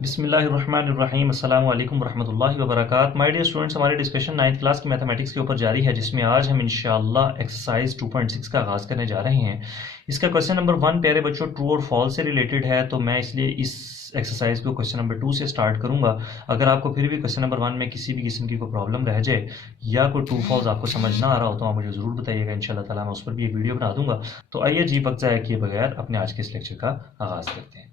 बिस्मिल्लाहिर्रहमानिर्रहीम अस्सलाम वालेकुम रहमतुल्लाहि व बरकातहू। माय डियर स्टूडेंट्स, हमारी डिस्कशन 9th क्लास की मैथमेटिक्स के ऊपर जारी है, जिसमें आज हम इंशाअल्लाह एक्सरसाइज 2.6 का आगाज़ करने जा रहे हैं। इसका क्वेश्चन नंबर 1 प्यारे बच्चों ट्रू और फॉल्स से रिलेटेड है, तो मैं इसलिए इस एक्सरसाइज को क्वेश्चन नंबर 2 से स्टार्ट करूंगा। अगर आपको फिर भी क्वेश्चन नंबर 1 में किसी भी किस्म की कोई प्रॉब्लम रह जाए या कोई ट्रू फॉल्स आपको समझ ना आ रहा हो तो आप मुझे ज़रूर बताइएगा। इंशाल्लाह ताला मैं उस पर भी एक वीडियो बना दूंगा। तो आइए जी वक्त ज़ाया किए बगैर अपने आज के इस लेक्चर का आगाज़ करते हैं।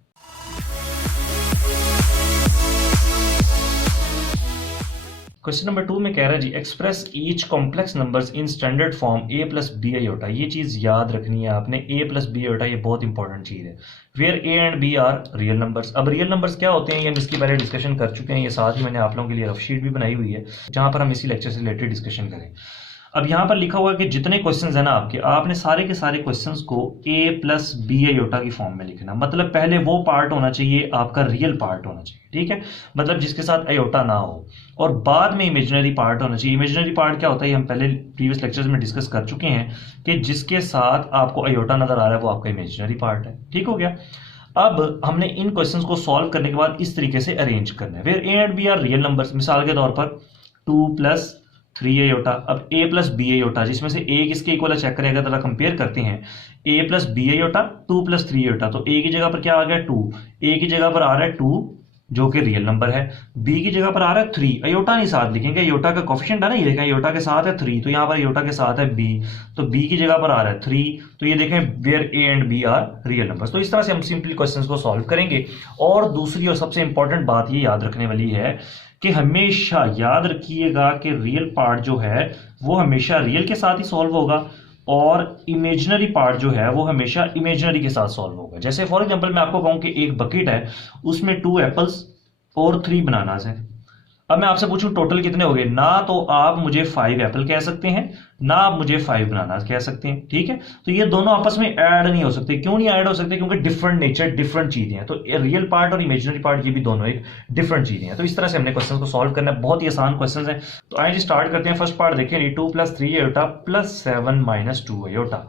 क्वेश्चन नंबर 2 में कह रहा है जी express each complex numbers in standard form A plus B iota. ये चीज़ याद रखनी है आपने, ए प्लस बी आयोटा ये बहुत इंपॉर्टेंट चीज़ है। Where A and B are real numbers. अब रियल नंबर्स क्या होते हैं ये हम इसकी पहले डिस्कशन कर चुके हैं, ये साथ ही मैंने आप लोगों के लिए रफ शीट भी बनाई हुई है जहाँ पर हम इसी लेक्चर से रिलेटेड डिस्कशन करें। अब यहाँ पर लिखा हुआ है कि जितने क्वेश्चंस हैं ना आपके, आपने सारे के सारे क्वेश्चंस को ए प्लस बी आयोटा की फॉर्म में लिखना। मतलब पहले वो पार्ट होना चाहिए आपका रियल पार्ट होना चाहिए, ठीक है, मतलब जिसके साथ आयोटा ना हो, और बाद में इमेजिनरी पार्ट होना चाहिए। इमेजिनरी पार्ट क्या होता है ये हम पहले प्रीवियस लेक्चर्स में डिस्कस कर चुके हैं कि जिसके साथ आपको आयोटा नजर आ रहा है वो आपका इमेजिनरी पार्ट है। ठीक हो गया। अब हमने इन क्वेश्चंस को सॉल्व करने के बाद इस तरीके से अरेंज करना है। Where A and B are real numbers, मिसाल के तौर पर 2 प्लस 3 आयोटा। अब a प्लस बी आयोटा, जिसमें से a किसके इक्वल है चेक करेगा, जरा कंपेयर करते हैं। a plus B iota 2 plus 3 iota, तो a की जगह पर क्या आ गया 2, a की जगह पर आ रहा है 2 जो कि रियल नंबर है, b की जगह पर आ रहा है 3। आयोटा नहीं साथ लिखेंगे, आयोटा का कोफिशिएंट है ना, ये देखें आयोटा के साथ है 3, तो यहाँ पर आयोटा के साथ है b, तो b की जगह पर आ रहा है 3, तो ये देखें where a and b are real numbers. तो इस तरह से हम सिंपली क्वेश्चंस को सॉल्व करेंगे। और दूसरी और सबसे इंपॉर्टेंट बात ये याद रखने वाली है कि हमेशा याद रखिएगा कि रियल पार्ट जो है वो हमेशा रियल के साथ ही सॉल्व होगा और इमेजिनरी पार्ट जो है वो हमेशा इमेजिनरी के साथ सॉल्व होगा। जैसे फॉर एग्जांपल मैं आपको कहूं कि एक बकेट है, उसमें 2 एप्पल्स और 3 बनानास हैं। अब मैं आपसे पूछूं टोटल कितने हो गए, ना तो आप मुझे 5 एप्पल कह सकते हैं ना आप मुझे 5 बनानास कह सकते हैं, ठीक है। तो ये दोनों आपस में ऐड नहीं हो सकते। क्यों नहीं ऐड हो सकते? क्योंकि डिफरेंट नेचर, डिफरेंट चीजें हैं। तो रियल पार्ट और इमेजिनरी पार्ट ये भी दोनों एक डिफरेंट चीजें हैं। तो इस तरह से हमने क्वेश्चन को सॉल्व करना है, बहुत ही आसान क्वेश्चन है। तो आइए स्टार्ट करते हैं। फर्स्ट पार्ट देखिए, 2 plus 3 iota plus 7 minus 2 iota.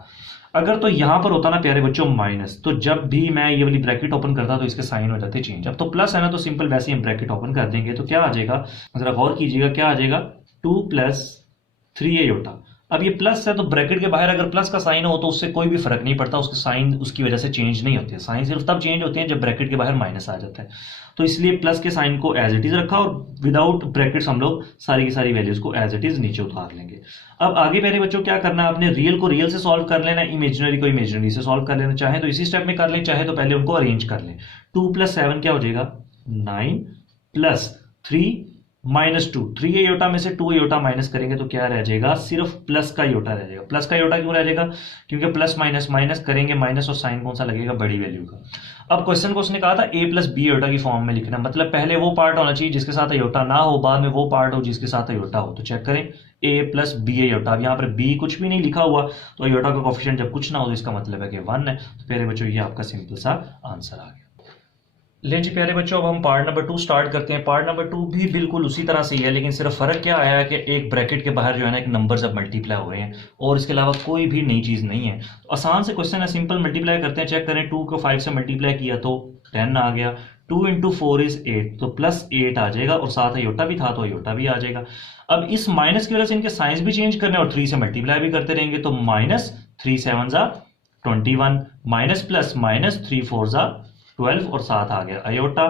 अगर तो यहां पर होता ना प्यारे बच्चों माइनस, तो जब भी मैं ये वाली ब्रैकेट ओपन करता तो इसके साइन हो जाते चेंज। अब तो प्लस है ना, तो सिंपल वैसे ही हम ब्रैकेट ओपन कर देंगे, तो क्या आ जाएगा जरा गौर कीजिएगा, क्या आ जाएगा 2 प्लस 3 आयोटा। अब ये प्लस है तो ब्रैकेट के बाहर अगर प्लस का साइन हो तो उससे कोई भी फर्क नहीं पड़ता, उसके साइन उसकी वजह से चेंज नहीं होते। साइन सिर्फ तब चेंज होते हैं जब ब्रैकेट के बाहर माइनस आ जाता है। तो इसलिए प्लस के साइन को एज इट इज रखा और विदाउट ब्रैकेट्स हम लोग सारी की सारी वैल्यूज को एज इट इज नीचे उतार लेंगे। अब आगे मेरे बच्चों क्या करना है, आपने रियल को रियल से सॉल्व कर लेना, इमेजिनरी को इमेजिनरी से सॉल्व कर लेना। चाहे तो इसी स्टेप में कर लें, चाहे तो पहले उनको अरेंज कर लें। 2 प्लस 7 क्या हो जाएगा 9 प्लस 3 माइनस 2, 3 आयोटा में से 2 आयोटा माइनस करेंगे तो क्या रह जाएगा, सिर्फ प्लस का आयोटा रह जाएगा। प्लस का आयोटा क्यों रह जाएगा, क्योंकि प्लस माइनस माइनस करेंगे माइनस, और साइन कौन सा लगेगा, बड़ी वैल्यू का। अब क्वेश्चन को उसने कहा था ए प्लस बी आयोटा की फॉर्म में लिखना, मतलब पहले वो पार्ट होना चाहिए जिसके साथ आयोटा ना हो, बाद में वो पार्ट हो जिसके साथ आयोटा हो। तो चेक करें ए प्लस बी आयोटा। अब यहाँ पर बी कुछ भी नहीं लिखा हुआ, तो आयोटा का कोफिशिएंट जब कुछ ना हो तो इसका मतलब है कि 1 है। तो प्यारे बच्चों ये आपका सिंपल सा आंसर आ गया। ले जी प्यारे बच्चों, अब हम पार्ट नंबर 2 स्टार्ट करते हैं। पार्ट नंबर 2 भी बिल्कुल उसी तरह से ही है, लेकिन सिर्फ फर्क क्या आया है कि एक ब्रैकेट के बाहर जो है ना एक नंबर अब मल्टीप्लाई हो रहे हैं और इसके अलावा कोई भी नई चीज नहीं है। तो आसान से क्वेश्चन है, सिंपल मल्टीप्लाई करते हैं। चेक करें 2 को 5 से मल्टीप्लाई किया तो 10 आ गया। 2 इंटू 4 इज 8, तो प्लस 8 आ जाएगा, और साथ आयोटा भी था तो आयोटा भी आ जाएगा। अब इस माइनस की वजह से इनके साइंस भी चेंज करने और 3 से मल्टीप्लाई भी करते रहेंगे, तो माइनस 3 7 जा 21, माइनस प्लस माइनस 3 4 जा 12, और साथ आ गया आयोटा।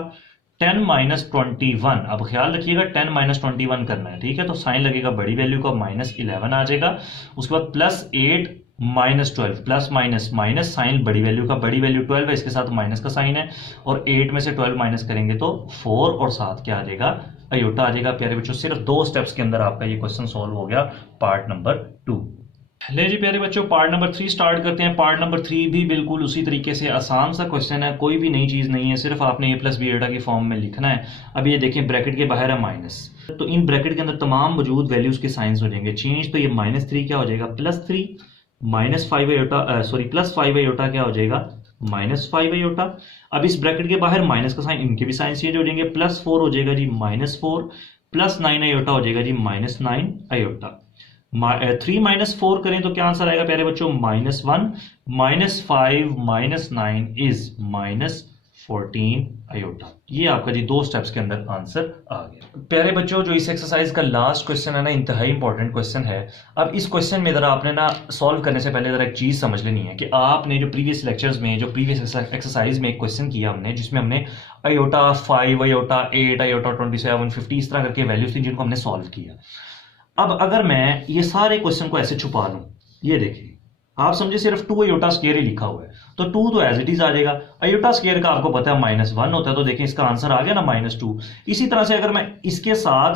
10 माइनस 21, अब ख्याल रखिएगा 10 माइनस 21 करना है, ठीक है। तो साइन लगेगा बड़ी वैल्यू का, माइनस 11 आ जाएगा। उसके बाद plus 8 minus 12, plus minus minus, sign बड़ी वैल्यू का, बड़ी वैल्यू 12 है, इसके साथ माइनस का साइन है, और 8 में से 12 माइनस करेंगे तो 4, और साथ क्या आ जाएगा आयोटा आ जाएगा। प्यारे बच्चों सिर्फ 2 स्टेप्स के अंदर आपका ये क्वेश्चन सॉल्व हो गया, पार्ट नंबर 2। ले जी प्यारे बच्चों पार्ट नंबर 3 स्टार्ट करते हैं। पार्ट नंबर 3 भी बिल्कुल उसी तरीके से आसान सा क्वेश्चन है, कोई भी नई चीज नहीं है, सिर्फ आपने ए प्लस बी आयोटा की फॉर्म में लिखना है। अब ये देखें ब्रैकेट के बाहर है माइनस, तो इन ब्रैकेट के अंदर तमाम मौजूद वैल्यूज के साइंस हो जाएंगे चेंज। तो ये -3 क्या हो जाएगा +3, minus 5 iota sorry plus 5 iota क्या हो जाएगा -5 आयोटा। अब इस ब्रैकेट के बाहर माइनस का साइन, इनके भी साइन चेंज हो जाएंगे, +4 हो जाएगा जी -4, प्लस 9 आयोटा हो जाएगा जी -9 आयोटा। 3 माइनस 4 करें तो क्या आंसर आएगा प्यारे बच्चों -1, -5 -9 इज 14 आयोटा। ये आपका जी 2 स्टेप्स के अंदर आंसर आ गया। प्यारे बच्चों, जो इस एक्सरसाइज का लास्ट क्वेश्चन है ना, इंतहाई इंपॉर्टेंट क्वेश्चन है। अब इस क्वेश्चन में जरा आपने ना सॉल्व करने से पहले जरा एक चीज समझ लेनी है कि आपने जो प्रीवियस लेक्चर्स में, जो प्रीवियस एक्सरसाइज में एक क्वेश्चन किया हमने, जिसमें हमने आयोटा 5, आयोटा 8, आयोटा 27, 50 इस तरह करके वैल्यूज थी जिनको हमने सॉल्व किया। अब अगर मैं ये सारे क्वेश्चन को ऐसे छुपा लूं, ये देखिए आप समझे सिर्फ 2 आयोटा स्क्वायर ही लिखा हुआ है, तो 2 तो एज इट इज आ जाएगा। आयोटा स्क्वायर का आपको पता है -1 होता है, तो देखें इसका आंसर आ गया ना -2। इसी तरह से अगर मैं इसके साथ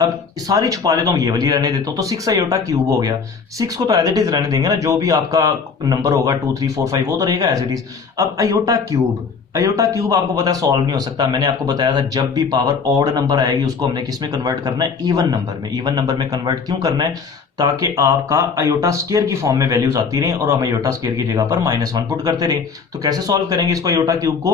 अब सारी छुपा लेता हूं, ये वाली रहने देता हूं, तो 6 आयोटा क्यूब हो गया। 6 को तो एज इट इज रहने देंगे ना, जो भी आपका नंबर होगा 2, 3, 4, 5 वो तो रहेगा एज इट इज। अब आयोटा क्यूब आपको पता है सॉल्व नहीं हो सकता। मैंने आपको बताया था जब भी पावर ऑड नंबर आएगी उसको हमने किस में कन्वर्ट करना है, इवन नंबर में। इवन नंबर में कन्वर्ट क्यों करना है, ताकि आपका आयोटा स्क्वायर की फॉर्म में वैल्यूज आती रहे और हम आयोटा स्क्वायर की जगह पर -1 पुट करते रहे। तो कैसे सॉल्व करेंगे इसको, आयोटा क्यूब को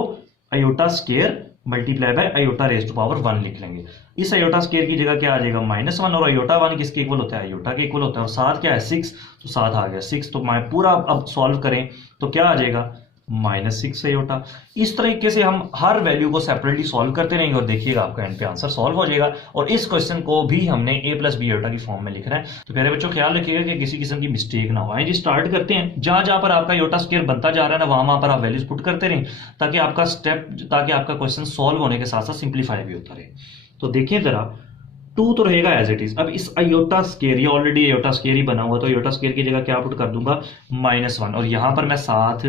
iota square multiply by iota raise to power 1 लिख लेंगे। इस आयोटा स्क्वायर की जगह क्या आ जाएगा -1, और आयोटा 1 किसके इक्वल होता है, आयोटा के इक्वल होता है। और 7 क्या है 6, तो 7 आ गया 6। तो मैं पूरा अब सॉल्व करें तो क्या आ जाएगा -6 आयोटा। इस तरीके से हम हर वैल्यू को सेपरेटली सॉल्व करते रहेंगे और देखिएगा आपका एंड पे आंसर सॉल्व हो जाएगा। और इस क्वेश्चन को भी हमने a+b आयोटा की फॉर्म में लिखना है। तो प्यारे बच्चों ख्याल रखिएगा कि किसी किस्म की मिस्टेक ना हो। जी स्टार्ट करते हैं। जहां जहां पर आपका आयोटा स्क्वायर बनता जा रहा है ना, वहां पर आप वैल्यूज पुट करते रहें, ताकि आपका क्वेश्चन सॉल्व होने के साथ साथ सिंप्लीफाई भी होता रहे। तो देखिए जरा, 2 तो रहेगा एज इट इज। अब इस आयोटा स्क्वायर, ये ऑलरेडी आयोटा स्क्वायर ही बना हुआ, तो आयोटा स्क्वायर की जगह क्या पुट कर दूंगा -1, और यहां पर मैं साथ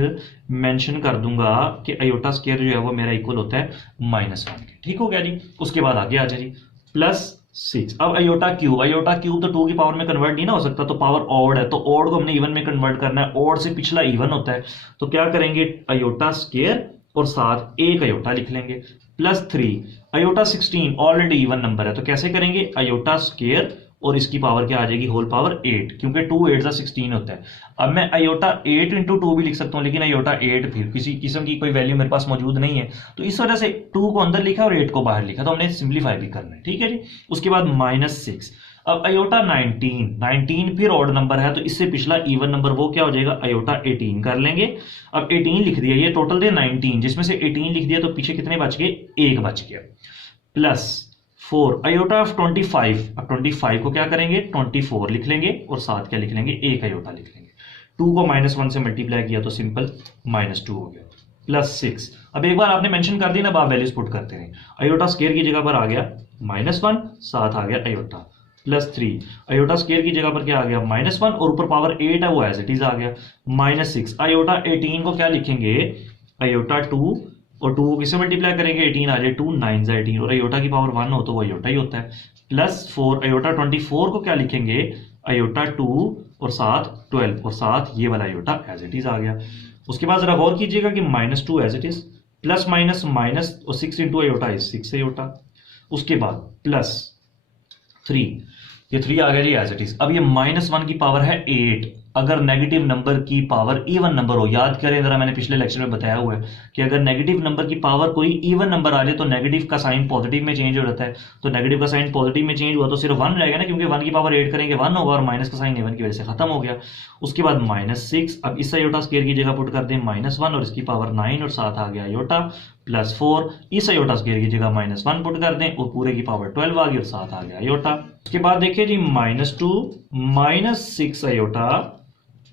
मेंशन कर दूंगा कि आयोटा स्क्वायर जो है वो मेरा इक्वल होता है -1 के। ठीक हो गया जी। उसके बाद आगे आ जाए जी +6। अब आयोटा क्यूब तो 2 की पावर में कन्वर्ट नहीं ना हो सकता, तो पावर ऑड है, तो ऑड को हमने इवन में कन्वर्ट करना है। ऑड से पिछला इवन होता है, तो क्या करेंगे आयोटा स्क्वायर और साथ एक आयोटा लिख लेंगे। +3 आयोटा 16 ऑलरेडी इवन नंबर है, तो कैसे करेंगे आयोटा स्क्वायर और इसकी पावर क्या आ जाएगी होल पावर 8, क्योंकि 2 8 16 होता है। अब मैं आयोटा 8 × 2 भी लिख सकता हूं, लेकिन आयोटा 8 फिर किसी किस्म की कोई वैल्यू मेरे पास मौजूद नहीं है, तो इस वजह से 2 को अंदर लिखा और 8 को बाहर लिखा, तो हमने सिंप्लीफाई भी करना है। ठीक है जी। उसके बाद -6। अब आयोटा 19 फिर ऑड नंबर है, तो इससे पिछला इवन नंबर वो क्या हो जाएगा आयोटा 18 कर लेंगे। अब 18 लिख दिया, ये टोटल दे 19, जिसमें से 18 लिख दिया, तो पीछे कितने बच गए, 1 बच गया। +4 आयोटा ऑफ 25। अब 25 को क्या करेंगे 24 लिख लेंगे और साथ क्या लिख लेंगे, 1 आयोटा लिख लेंगे। 2 को -1 से मल्टीप्लाई किया तो सिंपल -2 हो गया। +6 अब एक बार आपने मेंशन कर दी ना, आप वैल्यूज पुट करते रहे। आयोटा स्क्वायर की जगह पर आ गया -1, साथ आ गया आयोटा। +3 आयोटा स्क्वायर की जगह पर क्या आ गया -1, और ऊपर पावर 8 है वो एज इट इज आ गया। -6 आयोटा 18 को क्या लिखेंगे आयोटा 2, और 2 को किससे मल्टीप्लाई करेंगे 18 आ जाए 2 9 18, और आयोटा की पावर 1 हो तो वो आयोटा ही होता है। +4 आयोटा 24 को क्या लिखेंगे आयोटा 2 और साथ 12, और साथ ये वाला आयोटा एज इट इज आ गया। उसके बाद जरा गौर कीजिएगा कि -2 as it is, plus minus minus और 6 × आयोटा इज 6 आयोटा। उसके बाद +3, ये 3 आ गया जी एज इट इज। अब ये -1 की पावर है 8। अगर नेगेटिव नंबर की पावर इवन नंबर हो, याद करें जरा, मैंने पिछले लेक्चर में बताया हुआ है कि अगर नेगेटिव नंबर की पावर कोई इवन नंबर आ जाए तो नेगेटिव का साइन पॉजिटिव में चेंज हो जाता है। तो नेगेटिव का साइन पॉजिटिव में चेंज हुआ तो सिर्फ 1 रहेगा ना, क्योंकि 1 की पावर 8 करेंगे 1 होगा, और माइनस का साइन इवन की वजह से खत्म हो गया। उसके बाद -6, अब इस आयोटा स्क्वायर की जगह पुट कर दें -1 और इसकी पावर 9 और साथ आ गया आयोटा। +4 इस आयोटा स्क्वायर की जगह -1 पुट कर दें और पूरे की पावर 12 आ गई और साथ आ गया आयोटा। उसके बाद देखिए जी -2 -6 आयोटा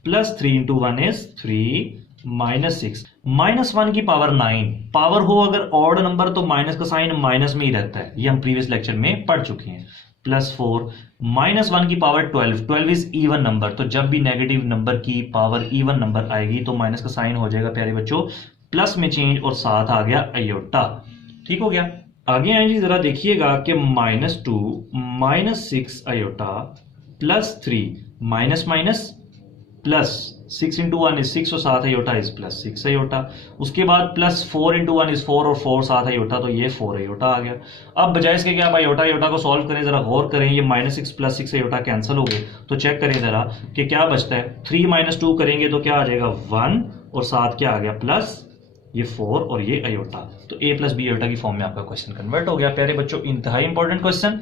+3 × 1 इज 3 -6 -1 की पावर 9। पावर हो अगर ऑड नंबर तो माइनस का साइन माइनस में ही रहता है, ये हम प्रीवियस लेक्चर में पढ़ चुके हैं। +4 -1 की पावर 12 इज इवन नंबर, तो जब भी नेगेटिव नंबर की पावर इवन नंबर आएगी तो माइनस का साइन हो जाएगा प्यारे बच्चों प्लस में चेंज और साथ आ गया आयोटा। ठीक हो गया। आगे आए जी जरा देखिएगा कि -2 -6 iota +3 minus minus plus 6 × 1 is 6 और साथ आयोटा इज +6 आयोटा। उसके बाद +4 × 1 इज 4 और 4 साथ आयोटा, तो ये 4 आयोटा आ गया। अब बजाय इसके कि आप आयोटा को सॉल्व करें, जरा गौर करें, ये -6 + 6 आयोटा कैंसिल हो गए, तो चेक करें जरा कि क्या बचता है। 3 - 2 करेंगे तो क्या आ जाएगा 1 और साथ क्या आ गया प्लस ये 4 और ये आयोटा, तो a + b आयोटा की फॉर्म में आपका क्वेश्चन कन्वर्ट हो गया। प्यारे बच्चों इंतहाई इंपॉर्टेंट क्वेश्चन,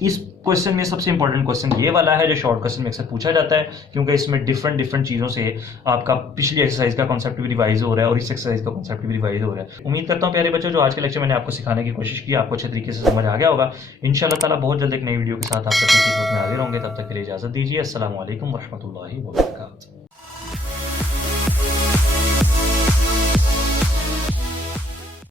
इस क्वेश्चन में सबसे इंपॉर्टेंट क्वेश्चन ये वाला है जो शॉर्ट क्वेश्चन में अक्सर पूछा जाता है, क्योंकि इसमें डिफरेंट चीज़ों से आपका पिछली एक्सरसाइज का कॉन्सेप्ट भी रिवाइज हो रहा है और इस एक्सरसाइज का कॉन्सेप्ट भी रिवाइज हो रहा है। उम्मीद करता हूँ प्यारे बच्चों जो आज के लेक्चर मैंने आपको सिखाने की कोशिश की आपको अच्छे तरीके से समझ आ गया होगा। इंशाल्लाह ताला बहुत जल्द एक नई वीडियो के साथ आप सबकी खिदमत में हाजिर होंगे। तब तक के लिए इजाजत दीजिए। अस्सलामु अलैकुम वरहमतुल्लाहि वबरकातुहू।